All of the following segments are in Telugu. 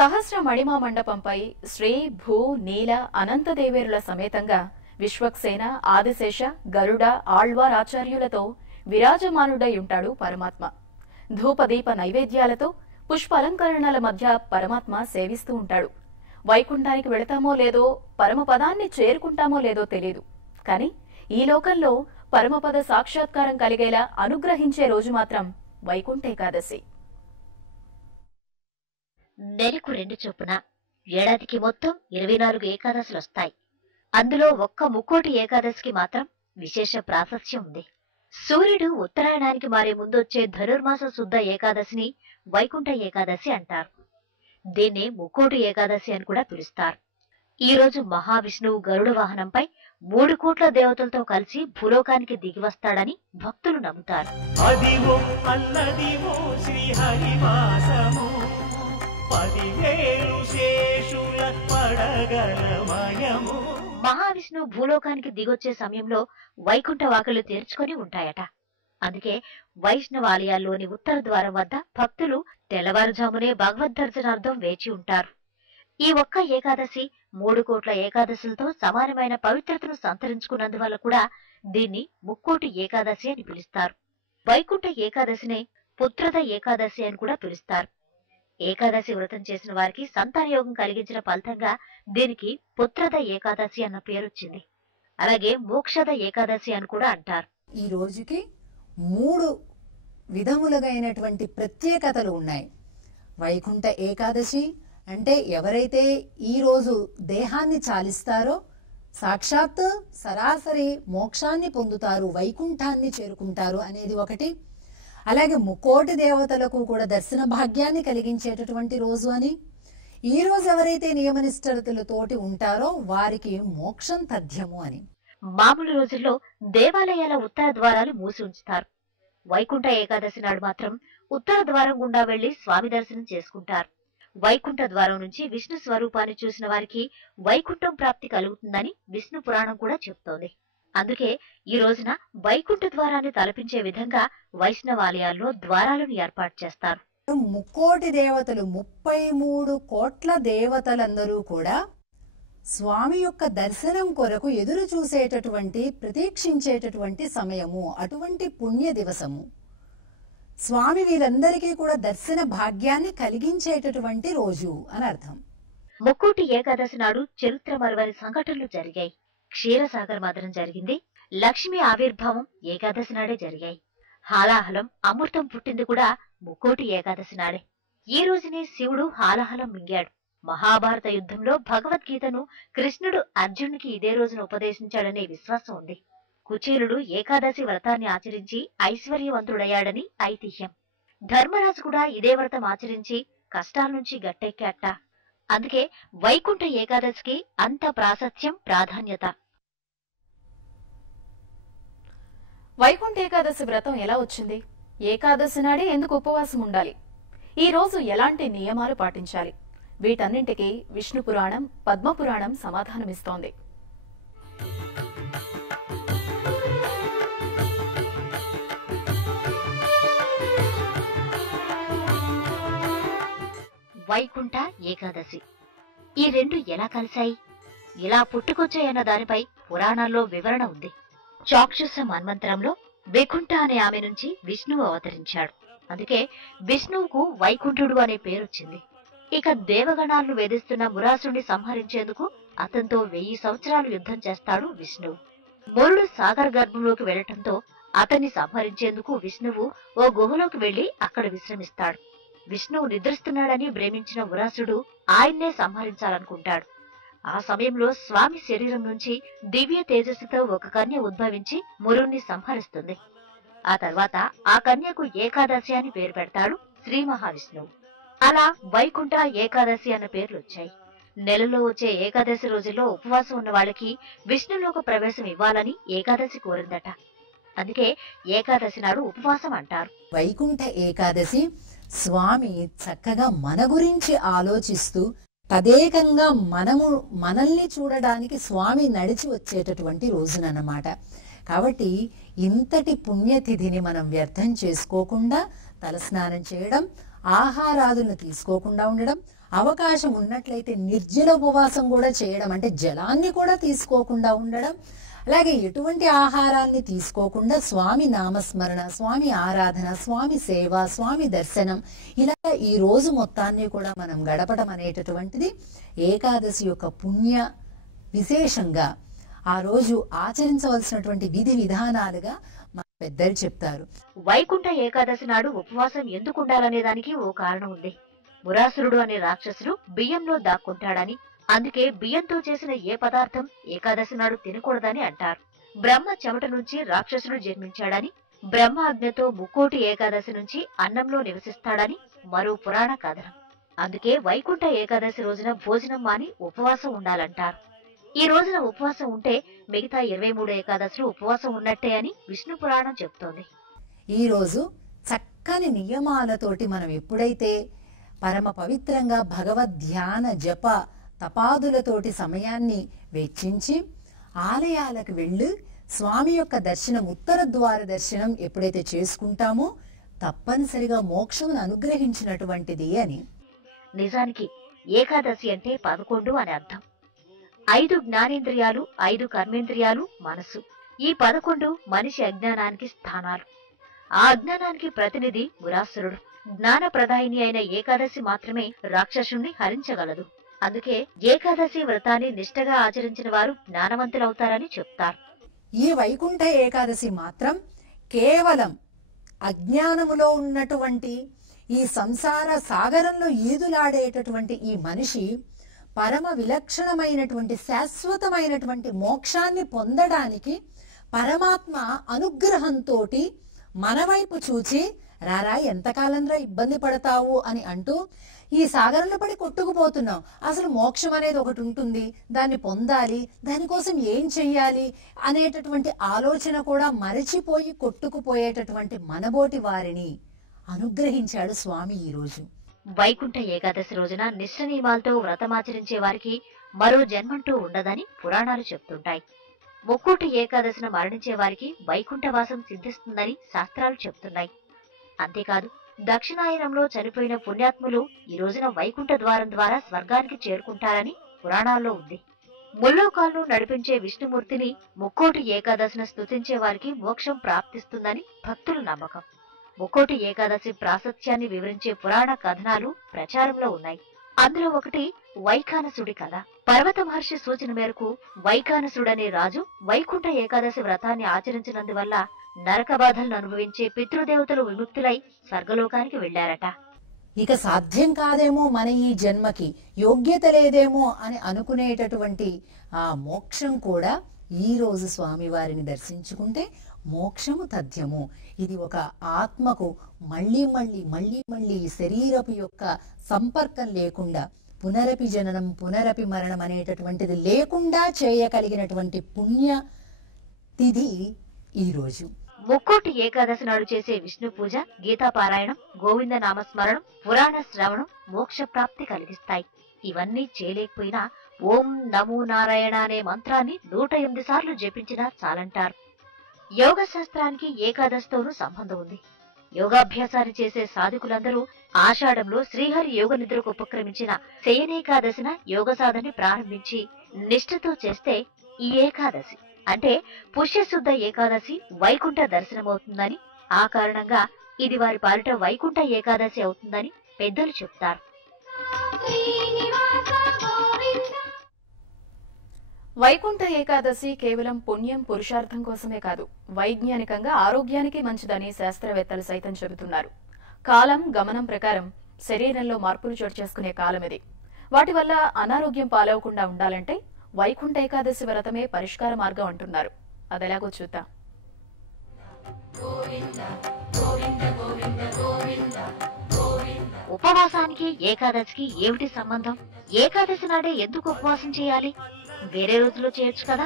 సహస్ర మణిమా మండపంపై శ్రీ భూ నీల అనంతదేవేరుల సమేతంగా విశ్వక్సేన ఆదిశేష గరుడ ఆళ్వార్ ఆచార్యులతో విరాజమానుడై ఉంటాడు పరమాత్మ. ధూపదీప నైవేద్యాలతో పుష్పాలంకరణల మధ్య పరమాత్మ సేవిస్తూ ఉంటాడు. వైకుంఠానికి వెళతామో లేదో, పరమపదాన్ని చేరుకుంటామో లేదో తెలీదు. కాని ఈ లోకంలో పరమపద సాక్షాత్కారం కలిగేలా అనుగ్రహించే రోజు మాత్రం వైకుంఠ ఏకాదశి. నెలకు 2 చొప్పున ఏడాదికి మొత్తం 24 ఏకాదశులొస్తాయి. అందులో ఒక్క ముక్కోటి ఏకాదశికి మాత్రం విశేష ప్రాశస్త్యం ఉంది. సూర్యుడు ఉత్తరాయణానికి మారే ముందొచ్చే ధనుర్మాస శుద్ధ ఏకాదశిని వైకుంఠ ఏకాదశి అంటారు. దీన్నే ముక్కోటి ఏకాదశి అని కూడా పిలుస్తారు. ఈ రోజు మహావిష్ణువు గరుడ వాహనంపై 3 కోట్ల దేవతలతో కలిసి భూలోకానికి దిగివస్తాడని భక్తులు నమ్ముతారు. మహావిష్ణువు భూలోకానికి దిగొచ్చే సమయంలో వైకుంఠ వాకిళ్లు తెరుచుకొని ఉంటాయట. అందుకే వైష్ణవాలయాల్లోని ఉత్తర ద్వారం వద్ద భక్తులు తెల్లవారుజామునే భగవద్దర్శనార్థం వేచి ఉంటారు. ఈ ఒక్క ఏకాదశి 3 కోట్ల ఏకాదశులతో సమానమైన పవిత్రతను సంతరించుకున్నందువల్ల కూడా దీన్ని ముక్కోటి ఏకాదశి అని పిలుస్తారు. వైకుంఠ ఏకాదశినే పుత్రద ఏకాదశి అని కూడా పిలుస్తారు. ఏకాదశి వ్రతం చేసిన వారికి సంతానయోగం కలిగించిన ఫలితంగా దీనికి పుత్రద ఏకాదశి అన్న పేరొచ్చింది. అలాగే మోక్షద ఏకాదశి అని కూడా అంటారు. ఈ రోజుకి 3 విధములుగైనటువంటి ప్రత్యేకతలు ఉన్నాయి. వైకుంఠ ఏకాదశి అంటే ఎవరైతే ఈ రోజు దేహాన్ని చాలిస్తారో సాక్షాత్ సరాసరి మోక్షాన్ని పొందుతారు, వైకుంఠాన్ని చేరుకుంటారు అనేది ఒకటి. అలాగే ముక్కోటి దేవతలకు కూడా దర్శన భాగ్యాన్ని కలిగించేటటువంటి రోజు అని, ఈ రోజు ఎవరైతే నియమనిష్టలతోటి ఉంటారో వారికి మోక్షం తథ్యము అని. మామూలు రోజుల్లో దేవాలయాల ఉత్తర ద్వారాలు మూసి ఉంచుతారు. వైకుంఠ ఏకాదశి నాడు మాత్రం ఉత్తర ద్వారం గుండా వెళ్లి స్వామి దర్శనం చేసుకుంటారు. వైకుంఠ ద్వారం నుంచి విష్ణు స్వరూపాన్ని చూసిన వారికి వైకుంఠం ప్రాప్తి కలుగుతుందని విష్ణు పురాణం కూడా చెప్తోంది. అందుకే ఈ రోజున వైకుంఠ ద్వారాన్ని తలపించే విధంగా వైష్ణవాలయాల్లో ద్వారాలను ఏర్పాటు చేస్తారు. ముక్కోటి దేవతలు 33 కోట్ల దేవతలందరూ కూడా స్వామి యొక్క దర్శనం కొరకు ఎదురు చూసేటటువంటి ప్రతీక్షించేటటువంటి సమయము, అటువంటి పుణ్య దివసము. స్వామి వీరందరికీ కూడా దర్శన భాగ్యాన్ని కలిగించేటటువంటి రోజు అని అర్థం. ముక్కోటి ఏకాదశి నాడు చరిత్ర మరువని సంఘటనలు జరిగాయి. క్షీరసాగర్ మదనం జరిగింది. లక్ష్మి ఆవిర్భావం ఏకాదశి నాడే జరిగాయి. హాలాహలం అమృతం పుట్టింది కూడా ముక్కోటి ఏకాదశి నాడే. ఈ రోజునే శివుడు హాలాహలం మింగాడు. మహాభారత యుద్ధంలో భగవద్గీతను కృష్ణుడు అర్జునుడికి ఇదే రోజున ఉపదేశించాడనే విశ్వాసం ఉంది. కుచేలుడు ఏకాదశి వ్రతాన్ని ఆచరించి ఐశ్వర్యవంతుడయ్యాడని ఐతిహ్యం. ధర్మరాజు కూడా ఇదే వ్రతం ఆచరించి కష్టాల నుంచి గట్టెక్కాట. అందుకే వైకుంఠ ఏకాదశికి అంత ప్రాశస్త్యం, ప్రాధాన్యత. వైకుంఠ ఏకాదశి వ్రతం ఎలా వచ్చింది? ఏకాదశి నాడే ఎందుకు ఉపవాసం ఉండాలి? ఈ రోజు ఎలాంటి నియమాలు పాటించాలి? వీటన్నింటికి విష్ణు పురాణం, పద్మపురాణం సమాధానమిస్తోంది. వైకుంఠ ఏకాదశి ఈ 2 ఎలా కలిశాయి, ఇలా పుట్టుకొచ్చాయన్న దానిపై పురాణాల్లో వివరణ ఉంది. చాక్షుష మన్వంతరంలో వైకుంఠ అనే ఆమె నుంచి విష్ణువు అవతరించాడు. అందుకే విష్ణువుకు వైకుంఠుడు అనే పేరొచ్చింది. ఇక దేవగణాలను వేధిస్తున్న మురాసుని సంహరించేందుకు అతనితో 1000 సంవత్సరాలు యుద్ధం చేస్తాడు విష్ణువు. మురుడు సాగర్ గర్భంలోకి వెళ్లటంతో అతన్ని సంహరించేందుకు విష్ణువు ఓ గుహలోకి వెళ్లి అక్కడ విశ్రమిస్తాడు. విష్ణువు నిద్రిస్తున్నాడని భ్రమించిన మురాసుడు ఆయన్నే సంహరించాలనుకుంటాడు. ఆ సమయంలో స్వామి శరీరం నుంచి దివ్య తేజస్సుతో ఒక కన్య ఉద్భవించి మురుణ్ణి సంహరిస్తుంది. ఆ తర్వాత ఆ కన్యకు ఏకాదశి అని పేరు పెడతాడు శ్రీ మహావిష్ణువు. అలా వైకుంఠ ఏకాదశి అన్న పేర్లు వచ్చాయి. నెలలో వచ్చే ఏకాదశి రోజుల్లో ఉపవాసం ఉన్న వాళ్ళకి విష్ణులోక ప్రవేశం ఇవ్వాలని ఏకాదశి కోరిందట. అందుకే ఏకాదశి నాడు ఉపవాసం అంటారు. వైకుంఠ ఏకాదశి స్వామి చక్కగా మన గురించి ఆలోచిస్తూ తదేకంగా మనల్ని చూడడానికి స్వామి నడిచి వచ్చేటటువంటి రోజునన్నమాట. కాబట్టి ఇంతటి పుణ్యతిథిని మనం వ్యర్థం చేసుకోకుండా తలస్నానం చేయడం, ఆహారాదులను తీసుకోకుండా ఉండడం, అవకాశం ఉన్నట్లయితే నిర్జల ఉపవాసం కూడా చేయడం, అంటే జలాన్ని కూడా తీసుకోకుండా ఉండడం, అలాగే ఎటువంటి ఆహారాన్ని తీసుకోకుండా స్వామి నామస్మరణ, స్వామి ఆరాధన, స్వామి సేవ, స్వామి దర్శనం, ఇలా ఈ రోజు మొత్తాన్ని కూడా మనం గడపడం అనేటటువంటిది ఏకాదశి యొక్క పుణ్య విశేషంగా ఆ రోజు ఆచరించవలసినటువంటి విధి విధానాలుగా మన పెద్దలు చెప్తారు. వైకుంఠ ఏకాదశి నాడు ఉపవాసం ఎందుకు ఉండాలనే దానికి ఓ కారణం ఉంది. మురాసురుడు అనే రాక్షసుడు బియ్యంలో దాక్కుంటాడని, అందుకే బియ్యంతో చేసిన ఏ పదార్థం ఏకాదశి నాడు తినకూడదని అంటారు. బ్రహ్మ చెమట నుంచి రాక్షసుడు జన్మించాడని, బ్రహ్మ ఆజ్ఞతో ముక్కోటి ఏకాదశి నుంచి అన్నంలో నివసిస్తాడని మరో పురాణ కథనం. అందుకే వైకుంఠ ఏకాదశి రోజున భోజనం మాని ఉపవాసం ఉండాలంటారు. ఈ రోజున ఉపవాసం ఉంటే మిగతా 23 ఏకాదశులు ఉపవాసం ఉన్నట్టే అని విష్ణు పురాణం చెప్తోంది. ఈ రోజు చక్కని నియమాలతోటి మనం ఎప్పుడైతే పరమ పవిత్రంగా భగవద్ ధ్యాన జప తపాదులతోటి సమయాన్ని వెచ్చించి ఆలయాలకు వెళ్ళి స్వామి యొక్క దర్శనం, ఉత్తర ద్వార దర్శనం ఎప్పుడైతే చేసుకుంటామో తప్పనిసరిగా మోక్షమును అనుగ్రహించినటువంటిది అని. నిజానికి ఏకాదశి అంటే 11 అని అర్థం. 5 జ్ఞానేంద్రియాలు, 5 కర్మేంద్రియాలు, మనసు. ఈ 11 మనిషి అజ్ఞానానికి స్థానాలు. ఆ అజ్ఞానానికి ప్రతినిధి మురాసురుడు. జ్ఞాన ప్రదాయిని అయిన ఏకాదశి మాత్రమే రాక్షసుణ్ణి హరించగలదు. అందుకే ఏకాదశి వ్రతాన్ని నిష్ఠగా ఆచరించిన వారు జ్ఞానవంతులవుతారని చెప్తారు. ఈ వైకుంఠ ఏకాదశి మాత్రం కేవలం అజ్ఞానములో ఉన్నటువంటి ఈ సంసార సాగరంలో ఈదులాడేటటువంటి ఈ మనిషి పరమ విలక్షణమైనటువంటి శాశ్వతమైనటువంటి మోక్షాన్ని పొందడానికి పరమాత్మ అనుగ్రహంతో మన వైపు చూచి, రారా ఎంతకాలంలో ఇబ్బంది పడతావు అని అంటూ, ఈ సాగరంలో పడి కొట్టుకుపోతున్నావు, అసలు మోక్షం అనేది ఒకటి ఉంటుంది, దాన్ని పొందాలి, దానికోసం ఏం చెయ్యాలి అనేటటువంటి ఆలోచన కూడా మరచిపోయి కొట్టుకుపోయేటటువంటి మనబోటి వారిని అనుగ్రహించాడు స్వామి ఈ రోజు. వైకుంఠ ఏకాదశి రోజున నిష్ఠ నియమాలతో వ్రతమాచరించే వారికి మరో జన్మంటూ ఉండదని పురాణాలు చెప్తుంటాయి. ముక్కోటి ఏకాదశిన మరణించే వారికి వైకుంఠవాసం సిద్ధిస్తుందని శాస్త్రాలు చెప్తున్నాయి. అంతేకాదు, దక్షిణాయనంలో చనిపోయిన పుణ్యాత్ములు ఈ రోజున వైకుంఠ ద్వారం ద్వారా స్వర్గానికి చేరుకుంటారని పురాణాల్లో ఉంది. ముల్లోకాలను నడిపించే విష్ణుమూర్తిని ముక్కోటి ఏకాదశిన స్తుతించే వారికి మోక్షం ప్రాప్తిస్తుందని భక్తుల నమ్మకం. ముక్కోటి ఏకాదశి ప్రాశస్త్యాన్ని వివరించే పురాణ కథనాలు ప్రచారంలో ఉన్నాయి. అందులో ఒకటి వైఖానసుడి కథ. పర్వత మహర్షి సూచన మేరకు వైఖానసుడనే రాజు వైకుంఠ ఏకాదశి వ్రతాన్ని ఆచరించినందువల్ల నరక బాధలను అనుభవించే పితృదేవతలు విముక్తులై స్వర్గలోకానికి వెళ్లారట. ఇక సాధ్యం కాదేమో, మన ఈ జన్మకి యోగ్యత లేదేమో అని అనుకునేటటువంటి ఆ మోక్షం కూడా ఈ రోజు స్వామివారిని దర్శించుకుంటే మోక్షము తథ్యము. ఇది ఒక ఆత్మకు మళ్ళీ మళ్ళీ మళ్ళీ మళ్ళీ శరీరపు యొక్క సంపర్కం లేకుండా, పునరపి జననం పునరపి మరణం అనేటటువంటిది లేకుండా చేయగలిగినటువంటి పుణ్య తిథి ఈ రోజు. ముక్కోటి ఏకాదశి నాడు చేసే విష్ణు పూజ, గీతాపారాయణం, గోవింద నామస్మరణం, పురాణ శ్రవణం మోక్ష ప్రాప్తి కలిగిస్తాయి. ఇవన్నీ చేయలేకపోయినా ఓం నమో నారాయణ అనే మంత్రాన్ని 108 సార్లు జపించినా చాలంటారు. యోగ శాస్త్రానికి ఏకాదశితోనూ సంబంధం ఉంది. యోగాభ్యాసాన్ని చేసే సాధకులందరూ ఆషాఢంలో శ్రీహరి యోగ నిద్రకు ఉపక్రమించిన శయనేకాదశిన యోగ సాధనని ప్రారంభించి నిష్ఠతో చేస్తే ఈ ఏకాదశి అంటే పుష్యశుద్ధ ఏకాదశి వైకుంఠ దర్శనమవుతుందని, ఆ కారణంగా ఇది వారి పాలిట వైకుంఠ ఏకాదశి అవుతుందని పెద్దలు చెప్తారు. వైకుంఠ ఏకాదశి కేవలం పుణ్యం పురుషార్థం కోసమే కాదు, వైజ్ఞానికంగా ఆరోగ్యానికి మంచిదని శాస్త్రవేత్తలు సైతం చెబుతున్నారు. కాలం గమనం ప్రకారం శరీరంలో మార్పులు చోటు చేసుకునే కాలం ఇది. వాటి వల్ల అనారోగ్యం పాలవకుండా ఉండాలంటే వైకుంఠ ఏకాదశి వ్రతమే పరిష్కార మార్గం అంటున్నారు. అదెలాగో చూద్దాం. ఉపవాసానికి ఏకాదశికి ఏమిటి సంబంధం? ఏకాదశి నాడే ఎందుకు ఉపవాసం చేయాలి? వేరే రోజుల్లో చేయొచ్చు కదా?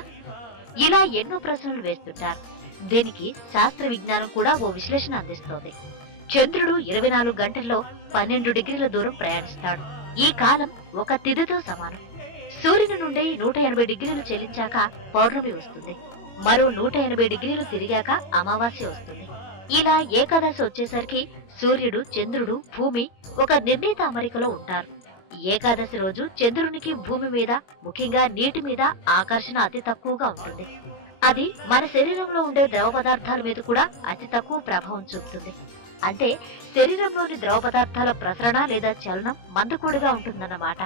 ఇలా ఎన్నో ప్రశ్నలు వేస్తుంటారు. దీనికి శాస్త్ర విజ్ఞానం కూడా ఓ విశ్లేషణ అందిస్తోంది. చంద్రుడు 24 గంటల్లో 12 డిగ్రీల దూరం ప్రయాణిస్తాడు. ఈ కాలం ఒక తిథితో సమానం. సూర్యుని నుండి 180 డిగ్రీలు చెల్లించాక పౌర్ణమి వస్తుంది. మరో 180 డిగ్రీలు తిరిగాక అమావాస్య వస్తుంది. ఇలా ఏకాదశి వచ్చేసరికి సూర్యుడు, చంద్రుడు, భూమి ఒక నిర్ణీత అమరికలో ఉంటారు. ఏకాదశి రోజు చంద్రునికి భూమి మీద, ముఖ్యంగా నీటి మీద ఆకర్షణ అతి తక్కువగా ఉంటుంది. అది మన శరీరంలో ఉండే ద్రవ పదార్థాల మీద కూడా అతి తక్కువ ప్రభావం చూపుతుంది. అంటే శరీరంలోని ద్రవ పదార్థాల ప్రసరణ లేదా చలనం మందకొడిగా ఉంటుందన్నమాట.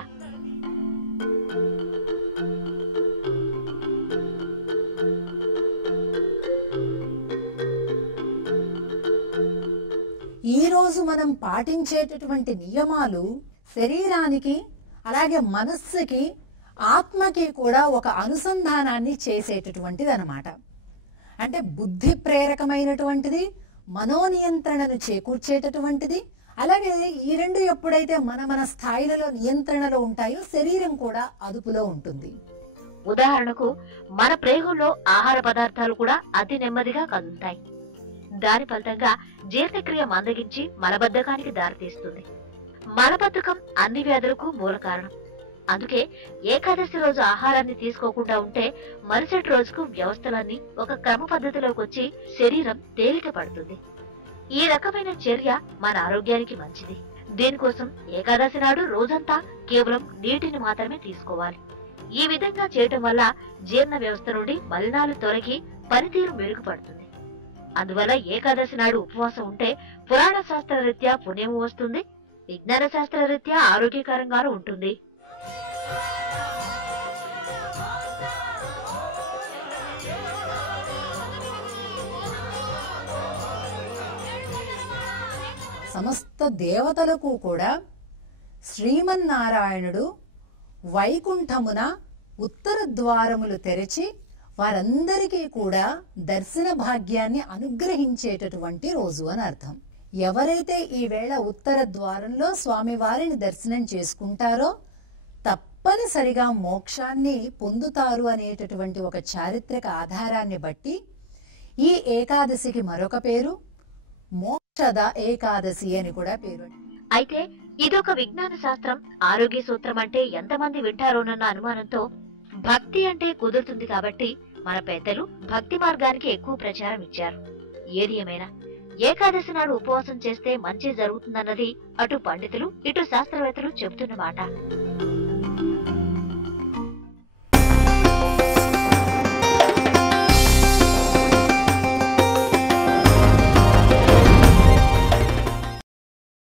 ఈ రోజు మనం పాటించేటటువంటి నియమాలు శరీరానికి, అలాగే మనస్సుకి, ఆత్మకి కూడా ఒక అనుసంధానాన్ని చేసేటటువంటిది అనమాట. అంటే బుద్ధి ప్రేరకమైనటువంటిది, మనోనియంత్రణను చేకూర్చేటటువంటిది. అలాగే ఈ రెండు ఎప్పుడైతే మన స్థాయిలలో నియంత్రణలో ఉంటాయో శరీరం కూడా అదుపులో ఉంటుంది. ఉదాహరణకు మన ప్రేగుల్లో ఆహార పదార్థాలు కూడా అతి నెమ్మదిగా కదులుతాయి. దాని ఫలితంగా జీర్ణక్రియ మందగించి మలబద్ధకానికి దారితీస్తుంది. మలబద్ధకం అన్ని వ్యాధులకు మూల కారణం. అందుకే ఏకాదశి రోజు ఆహారాన్ని తీసుకోకుండా ఉంటే మరుసటి రోజుకు వ్యవస్థలన్నీ ఒక క్రమ పద్ధతిలోకి వచ్చి శరీరం తేలిక పడుతుంది. ఈ రకమైన చర్య మన ఆరోగ్యానికి మంచిది. దీనికోసం ఏకాదశి నాడు రోజంతా కేవలం నీటిని మాత్రమే తీసుకోవాలి. ఈ విధంగా చేయటం వల్ల జీర్ణ వ్యవస్థ నుండి మలినాలు తొలగి పనితీరు మెరుగుపడుతుంది. అందువల్ల ఏకాదశి నాడు ఉపవాసం ఉంటే పురాణ శాస్త్ర రీత్యా పుణ్యము వస్తుంది, విజ్ఞాన శాస్త్ర రీత్యా ఆరోగ్యకరంగానూ ఉంటుంది. సమస్త దేవతలకు కూడా శ్రీమన్నారాయణుడు వైకుంఠమున ఉత్తర ద్వారములు తెరిచి వారందరికీ కూడా దర్శన భాగ్యాన్ని అనుగ్రహించేటటువంటి రోజు అని అర్థం. ఎవరైతే ఈ వేళ ఉత్తర ద్వారంలో స్వామివారిని దర్శనం చేసుకుంటారో తప్పనిసరిగా మోక్షాన్ని పొందుతారు అనేటటువంటి ఒక చారిత్రక ఆధారాన్ని బట్టి ఈ ఏకాదశికి మరొక పేరు మోక్షద ఏకాదశి అని కూడా పేరు. అయితే ఇదొక విజ్ఞాన శాస్త్రం, ఆరోగ్య సూత్రం అంటే ఎంతమంది వింటారోనన్న అనుమానంతో భక్తి అంటే కుదురుతుంది కాబట్టి మన పెద్దలు భక్తి మార్గానికి ఎక్కువ ప్రచారం ఇచ్చారు. ఏది ఏమైనా ఏకాదశి నాడు ఉపవాసం చేస్తే మంచి జరుగుతుందన్నది అటు పండితులు ఇటు శాస్త్రవేత్తలు చెబుతున్నమాట.